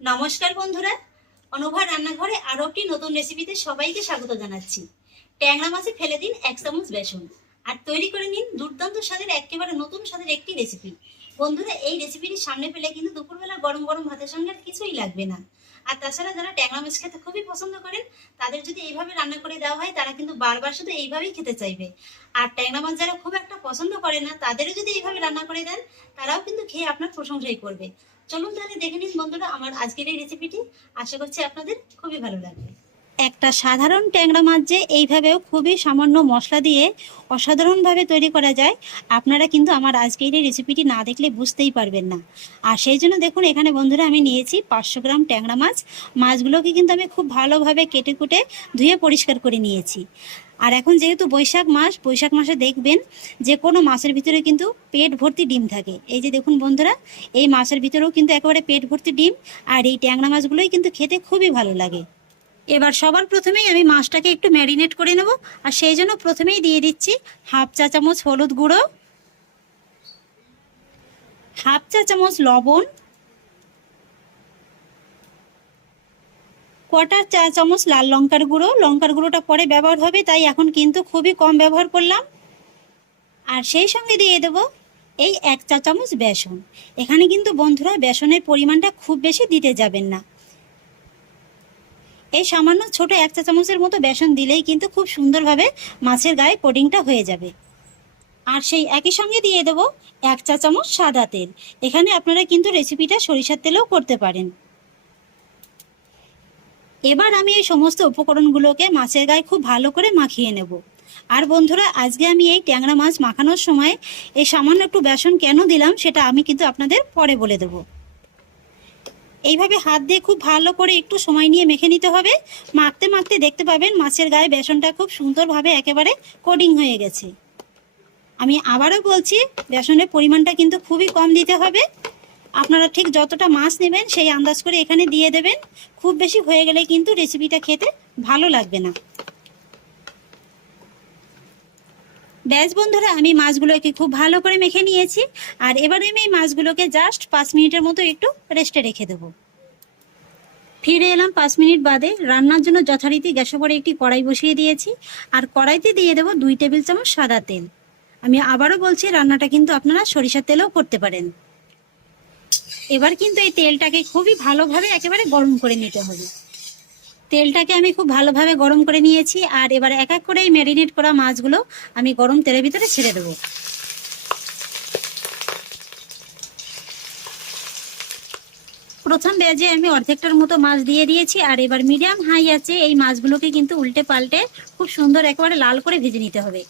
নমস্কার বন্ধুরা। অনুভা রান্নাঘরে আরও একটি নতুন রেসিপিতে সবাইকে স্বাগত জানাচ্ছি। ট্যাংরা মাছে ফেলে দিন এক চামচ বেসন আর তৈরি করে নিন দুর্দান্ত স্বাদের, একেবারে নতুন স্বাদের একটি রেসিপি বন্ধুরা, এই রেসিপিটি সামনে পেলে কিন্তু দুপুরবেলা গরম গরম ভাতের সঙ্গে আর কিছুই লাগবে না। আর তাছাড়া যারা ট্যাংরা মাছ খেতে খুবই পছন্দ করেন, তাদের যদি এইভাবে রান্না করে দেওয়া হয়, তারা কিন্তু বারবার শুধু এইভাবেই খেতে চাইবে। আর ট্যাংরা মাছ যারা খুব একটা পছন্দ করে না, তাদেরও যদি এইভাবে রান্না করে দেন, তারাও কিন্তু খেয়ে আপনার প্রশংসাই করবে। চলুন তাহলে দেখে নিন বন্ধুরা আমার আজকের এই রেসিপিটি আশা করছি আপনাদের খুবই ভালো লাগবে। একটা সাধারণ ট্যাংরা মাছ যে এইভাবেও খুবই সামান্য মশলা দিয়ে অসাধারণভাবে তৈরি করা যায়, আপনারা কিন্তু আমার আজকের এই রেসিপিটি না দেখলে বুঝতেই পারবেন না। আর সেই জন্য দেখুন, এখানে বন্ধুরা আমি নিয়েছি পাঁচশো গ্রাম ট্যাংরা মাছ। মাছগুলোকে কিন্তু আমি খুব ভালোভাবে কেটে কুটে ধুয়ে পরিষ্কার করে নিয়েছি। আর এখন যেহেতু বৈশাখ মাস, বৈশাখ মাসে দেখবেন যে কোনো মাছের ভিতরে কিন্তু পেট ভর্তি ডিম থাকে। এই যে দেখুন বন্ধুরা, এই মাছের ভিতরেও কিন্তু একেবারে পেট ভর্তি ডিম আর এই ট্যাংরা মাছগুলোই কিন্তু খেতে খুবই ভালো লাগে। এবার সবার প্রথমেই আমি মাছটাকে একটু ম্যারিনেট করে নেব আর সেই জন্য প্রথমেই দিয়ে দিচ্ছি হাফ চা চামচ হলুদ গুঁড়ো, হাফ চা চামচ লবণ কটা চা চামচ লাল লঙ্কার গুঁড়ো, লঙ্কার গুঁড়োটা পরে ব্যবহার হবে, তাই এখন কিন্তু খুবই কম ব্যবহার করলাম। আর সেই সঙ্গে দিয়ে দেব এই এক চা চামচ বেসন। এখানে কিন্তু বন্ধুরা বেসনের পরিমাণটা খুব বেশি দিতে যাবেন না। এই সামান্য ছোট এক চা চামচের মতো বেসন দিলেই কিন্তু খুব সুন্দরভাবে মাছের গায়ে কোডিংটা হয়ে যাবে। আর সেই একই সঙ্গে দিয়ে দেব এক চা চামচ সাদা তেল। এখানে আপনারা কিন্তু রেসিপিটা সরিষার তেলেও করতে পারেন। এবার আমি এই সমস্ত উপকরণগুলোকে মাছের গায়ে খুব ভালো করে মাখিয়ে নেব। আর বন্ধুরা, আজকে আমি এই ট্যাংরা মাছ মাখানোর সময় এই সামান্য একটু বেসন কেন দিলাম সেটা আমি কিন্তু আপনাদের পরে বলে দেবো। এইভাবে হাত দিয়ে খুব ভালো করে একটু সময় নিয়ে মেখে নিতে হবে। মাখতে মাখতে দেখতে পাবেন মাছের গায়ে বেসনটা খুব সুন্দরভাবে একেবারে কোডিং হয়ে গেছে। আমি আবারও বলছি, বেসনের পরিমাণটা কিন্তু খুবই কম দিতে হবে। আপনারা ঠিক যতটা মাছ নেবেন, সেই আন্দাজ করে এখানে দিয়ে দেবেন। খুব বেশি হয়ে গেলে কিন্তু রেসিপিটা খেতে ভালো লাগবে না। ব্যাস বন্ধুরা, আমি মাছগুলোকে খুব ভালো করে মেখে নিয়েছি। আর এবারে আমি এই মাছগুলোকে জাস্ট পাঁচ মিনিটের মতো একটু রেস্টে রেখে দেবো। ফিরে এলাম পাঁচ মিনিট বাদে। রান্নার জন্য যথারীতি গ্যাসে পরে একটি কড়াই বসিয়ে দিয়েছি। আর কড়াইতে দিয়ে দেবো দুই টেবিল চামচ সাদা তেল। আমি আবারও বলছি, রান্নাটা কিন্তু আপনারা সরিষার তেলেও করতে পারেন। এবার কিন্তু এই তেলটাকে খুবই ভালোভাবে একেবারে গরম করে নিতে হবে। তেলটাকে আমি খুব ভালোভাবে গরম করে নিয়েছি, আর এবার এক এক করে এই ম্যারিনেট করা মাছগুলো আমি গরম তেলের ভিতরে ছেড়ে দেবো। প্রথম ব্যাজে আমি অর্ধেকটার মতো মাছ দিয়ে দিয়েছি, আর এবার মিডিয়াম হাই আছে, এই মাছগুলোকে কিন্তু উল্টে পাল্টে খুব সুন্দর একেবারে লাল করে ভেজে নিতে হবে।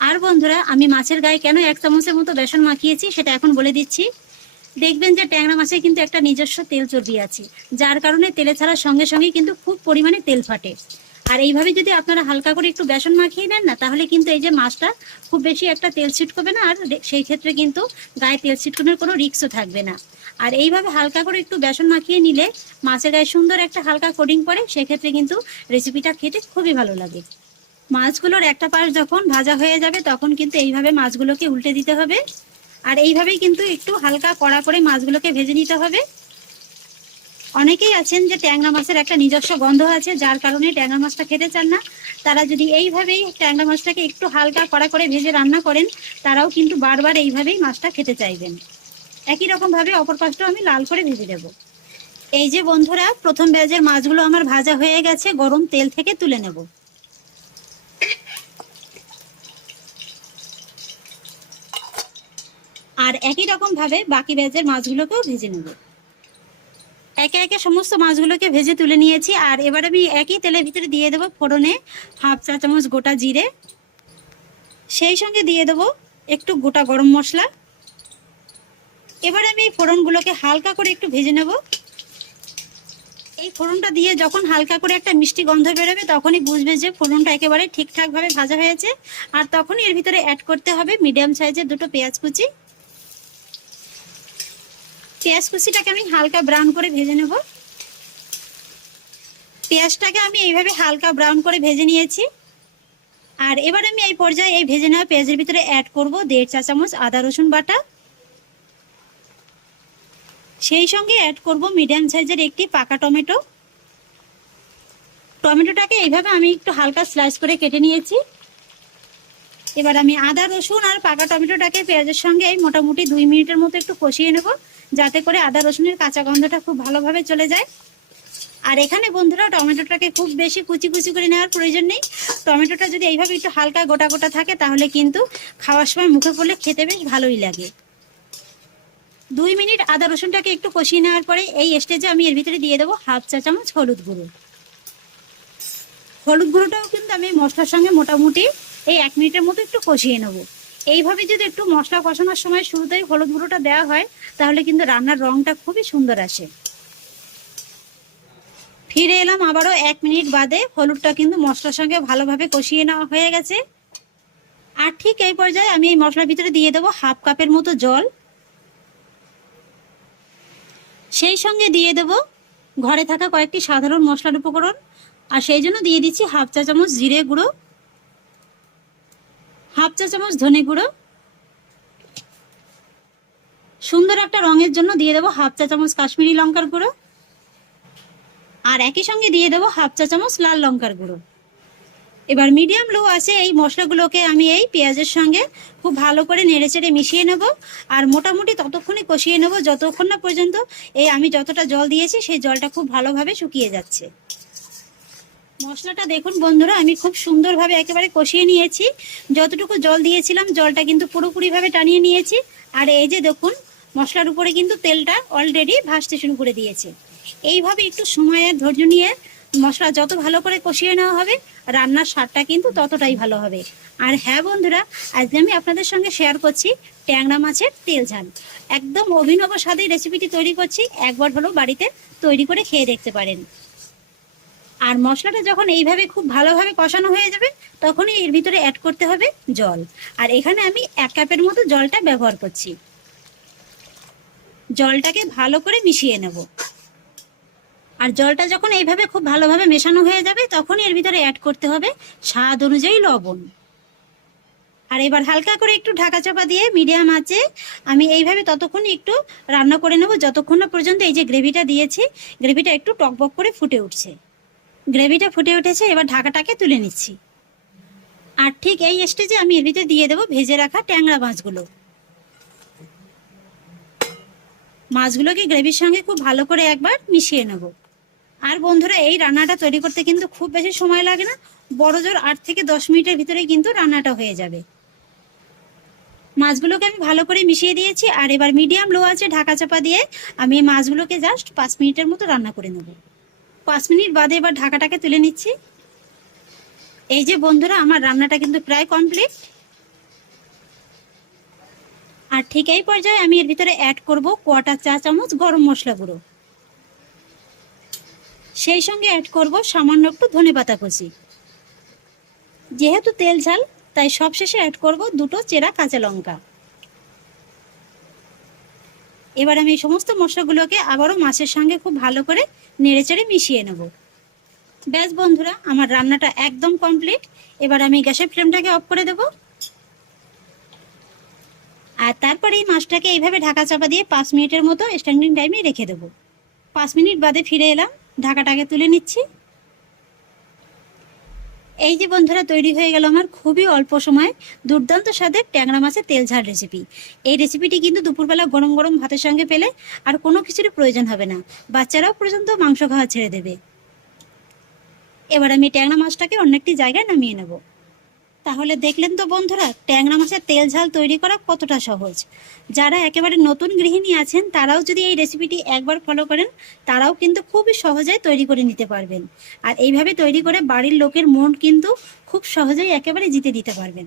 আর বন্ধুরা, আমি মাছের গায়ে কেন এক চামচের মতো বেসন মাখিয়েছি সেটা এখন বলে দিচ্ছি। দেখবেন যে ট্যাংরা মাছে কিন্তু একটা নিজস্ব তেল চর্বি আছে, যার কারণে তেলে ছাড়ার সঙ্গে সঙ্গে কিন্তু খুব পরিমাণে তেল ফাটে। আর এইভাবে যদি আপনারা হালকা করে একটু বেসন মাখিয়ে নেন না, তাহলে কিন্তু এই যে মাছটা খুব বেশি একটা তেল ছিটকবে না, আর সেই ক্ষেত্রে কিন্তু গায়ে তেল ছিটকোনোর কোনো রিক্সও থাকবে না। আর এইভাবে হালকা করে একটু বেসন মাখিয়ে নিলে মাছের গায়ে সুন্দর একটা হালকা কোডিং পড়ে, সেক্ষেত্রে কিন্তু রেসিপিটা খেতে খুবই ভালো লাগে। মাছগুলোর একটা পাশ যখন ভাজা হয়ে যাবে, তখন কিন্তু এইভাবে মাছগুলোকে উল্টে দিতে হবে। আর এইভাবেই কিন্তু একটু হালকা কড়া করে মাছগুলোকে ভেজে নিতে হবে। অনেকেই আছেন যে ট্যাংরা মাছের একটা নিজস্ব গন্ধ আছে, যার কারণে ট্যাংরা মাছটা খেতে চান না। তারা যদি এইভাবেই ট্যাংরা মাছটাকে একটু হালকা কড়া করে ভেজে রান্না করেন, তারাও কিন্তু বারবার এইভাবেই মাছটা খেতে চাইবেন। একই রকম ভাবে অপর পাশটাও আমি লাল করে ভেজে দেব এই যে বন্ধুরা, প্রথম ব্যাজের মাছগুলো আমার ভাজা হয়ে গেছে, গরম তেল থেকে তুলে নেব। আর একই রকম ভাবে বাকি ব্যাজের মাছগুলোকেও ভেজে নেব। একে একে সমস্ত মাছগুলোকে ভেজে তুলে নিয়েছি, আর এবার আমি একই তেলের ভিতরে দিয়ে দেবো ফোড়নে হাফ চা চামচ গোটা জিরে। সেই সঙ্গে দিয়ে দেবো একটু গোটা গরম মশলা। এবার আমি এই ফোড়নগুলোকে হালকা করে একটু ভেজে নেব। এই ফোড়নটা দিয়ে যখন হালকা করে একটা মিষ্টি গন্ধ বেরোবে, তখনই বুঝবে যে ফোড়নটা একেবারে ঠিকঠাকভাবে ভাজা হয়েছে। আর তখনই এর ভিতরে অ্যাড করতে হবে মিডিয়াম সাইজের দুটো পেঁয়াজ কুচি। পেঁয়াজ কুচিটাকে আমি হালকা ব্রাউন করে ভেজে নেব। পেঁয়াজটাকে আমি এইভাবে হালকা ব্রাউন করে ভেজে নিয়েছি। আর এবার আমি এই পর্যায়ে এই ভেজে নেওয়া পেঁয়াজের ভিতরে অ্যাড করব দেড় চা চামচ আদা, রসুন বাটা। সেই সঙ্গে অ্যাড করব মিডিয়াম সাইজের একটি পাকা টমেটো। টমেটোটাকে এইভাবে আমি একটু হালকা স্লাইস করে কেটে নিয়েছি। এবার আমি আদা, রসুন আর পাকা টমেটোটাকে পেঁয়াজের সঙ্গে মোটামুটি দুই মিনিটের মতো একটু কষিয়ে নেব, যাতে করে আদা, রসুনের কাঁচা গন্ধটা খুব ভালোভাবে চলে যায়। আর এখানে বন্ধুরা, টমেটোটাকে খুব বেশি কুচি কুচি করে নেওয়ার প্রয়োজন নেই। টমেটোটা যদি এইভাবে একটু হালকা গোটা গোটা থাকে, তাহলে কিন্তু খাওয়ার সময় মুখে পড়লে খেতে বেশ ভালোই লাগে। দুই মিনিট আদা, রসুনটাকে একটু কষিয়ে নেওয়ার পরে এই স্টেজে আমি এর ভিতরে দিয়ে দেবো হাফ চা চামচ হলুদ গুঁড়ো। হলুদ গুঁড়োটাও কিন্তু আমি মশলার সঙ্গে মোটামুটি এই এক মিনিটের মতো একটু কষিয়ে নেব। এইভাবে যদি একটু মশলা কষানোর সময় শুরুতেই হলুদ গুঁড়োটা দেওয়া হয়, তাহলে কিন্তু রান্নার রংটা খুবই সুন্দর আসে। ফিরে এলাম আবারও এক মিনিট বাদে, হলুদটা কিন্তু মশলার সঙ্গে ভালোভাবে কষিয়ে নেওয়া হয়ে গেছে। আর ঠিক এই পর্যায়ে আমি এই মশলার ভিতরে দিয়ে দেবো হাফ কাপের মতো জল। সেই সঙ্গে দিয়ে দেব ঘরে থাকা কয়েকটি সাধারণ মশলার উপকরণ। আর সেই জন্য দিয়ে দিচ্ছি হাফ চা চামচ জিরে গুঁড়ো। হাফ চা চামচ ধনে গুঁড়ো। সুন্দর একটা রঙের জন্য দিয়ে দেবো হাফ চা চামচ কাশ্মীরি লঙ্কার গুঁড়ো। আর একই সঙ্গে দিয়ে দেবো হাফ চা চামচ লাল লঙ্কার গুঁড়ো। এবার মিডিয়াম লো আছে এই মশলাগুলোকে আমি এই পেঁয়াজের সঙ্গে খুব ভালো করে নেড়ে চেড়ে মিশিয়ে নেব। আর মোটামুটি ততক্ষণই কষিয়ে নেব, যতক্ষণ না পর্যন্ত এই আমি যতটা জল দিয়েছি, সেই জলটা খুব ভালোভাবে শুকিয়ে যাচ্ছে। মশলাটা দেখুন বন্ধুরা, আমি খুব সুন্দরভাবে একেবারে কষিয়ে নিয়েছি। যতটুকু জল দিয়েছিলাম, জলটা কিন্তু পুরোপুরিভাবে টানিয়ে নিয়েছি। আর এই যে দেখুন, মশলার উপরে কিন্তু তেলটা অলরেডি ভাসতে শুরু করে দিয়েছে। এইভাবে একটু সময়ের ধৈর্য নিয়ে মশলা যত ভালো করে কষিয়ে নেওয়া হবে, রান্নার স্বাদটা কিন্তু ততটাই ভালো হবে। আর হ্যাঁ বন্ধুরা, আজকে আমি আপনাদের সঙ্গে শেয়ার করছি ট্যাংরা মাছের তেল ঝাল। একদম অভিনব স্বাদে রেসিপিটি তৈরি করছি, একবার হলেও বাড়িতে তৈরি করে খেয়ে দেখতে পারেন। আর মশলাটা যখন এইভাবে খুব ভালোভাবে কষানো হয়ে যাবে, তখনই এর ভিতরে অ্যাড করতে হবে জল। আর এখানে আমি এক কাপের মতো জলটা ব্যবহার করছি। জলটাকে ভালো করে মিশিয়ে নেব। আর জলটা যখন এইভাবে খুব ভালোভাবে মেশানো হয়ে যাবে, তখনই এর ভিতরে অ্যাড করতে হবে স্বাদ অনুযায়ী লবণ। আর এবার হালকা করে একটু ঢাকা চাপা দিয়ে মিডিয়াম আছে আমি এইভাবে ততক্ষণ একটু রান্না করে নেব, যতক্ষণ না পর্যন্ত এই যে গ্রেভিটা দিয়েছি গ্রেভিটা একটু টকবক করে ফুটে উঠছে। গ্রেভিটা ফুটে উঠেছে, এবার ঢাকাটাকে তুলে নিচ্ছি। আর ঠিক এই স্টেজে আমি এর ভিতরে দিয়ে দেবো ভেজে রাখা ট্যাংরা মাছগুলো। মাছগুলোকে গ্রেভির সঙ্গে খুব ভালো করে একবার মিশিয়ে নেব। আর বন্ধুরা, এই রান্নাটা তৈরি করতে কিন্তু খুব বেশি সময় লাগে না। বড় জোর আট থেকে দশ মিনিটের ভিতরেই কিন্তু রান্নাটা হয়ে যাবে। মাছগুলোকে আমি ভালো করে মিশিয়ে দিয়েছি, আর এবার মিডিয়াম লো আছে ঢাকা চাপা দিয়ে আমি মাছগুলোকে জাস্ট পাঁচ মিনিটের মতো রান্না করে নেব। পাঁচ মিনিট বাদে এবার ঢাকাটাকে তুলে নিচ্ছি। এই যে বন্ধুরা, আমার রান্নাটা কিন্তু প্রায় কমপ্লিট। আর ঠিক এই পর্যায়ে আমি এর ভিতরে অ্যাড করব কোয়াটার চা চামচ গরম মশলা গুঁড়ো। সেই সঙ্গে অ্যাড করব সামান্য একটু ধনে পাতা কুচি। যেহেতু তেল ঝাল, তাই সবশেষে অ্যাড করব দুটো চেরা কাঁচা লঙ্কা। এবার আমি এই সমস্ত মশলাগুলোকে আবারও মাছের সঙ্গে খুব ভালো করে নেড়েচেড়ে মিশিয়ে নেব। ব্যাস বন্ধুরা, আমার রান্নাটা একদম কমপ্লিট। এবার আমি গ্যাসের ফ্লেমটাকে অফ করে দেব। আর তারপরে এই মাছটাকে এইভাবে ঢাকা চাপা দিয়ে পাঁচ মিনিটের মতো স্ট্যান্ডিং টাইমে রেখে দেবো। পাঁচ মিনিট বাদে ফিরে এলাম। ঢাকাটাকে তুলে নিচ্ছি। এই যে বন্ধুরা, তৈরি হয়ে গেল আমার খুবই অল্প সময় দুর্দান্ত স্বাদের ট্যাংরা মাছের তেল ঝাল রেসিপি এই রেসিপিটি কিন্তু দুপুরবেলা গরম গরম ভাতের সঙ্গে পেলে আর কোনো কিছুরই প্রয়োজন হবে না। বাচ্চারাও পর্যন্ত মাংস খাওয়া ছেড়ে দেবে। এবার আমি ট্যাংরা মাছটাকে অন্য একটি জায়গায় নামিয়ে নেব। তাহলে দেখলেন তো বন্ধুরা, ট্যাংরা মাছের তেল ঝাল তৈরি করা কতটা সহজ। যারা একেবারে নতুন গৃহিণী আছেন, তারাও যদি এই রেসিপিটি একবার ফলো করেন, তারাও কিন্তু খুবই সহজে তৈরি করে নিতে পারবেন। আর এইভাবে তৈরি করে বাড়ির লোকের মন কিন্তু খুব সহজেই একেবারে জিতে দিতে পারবেন।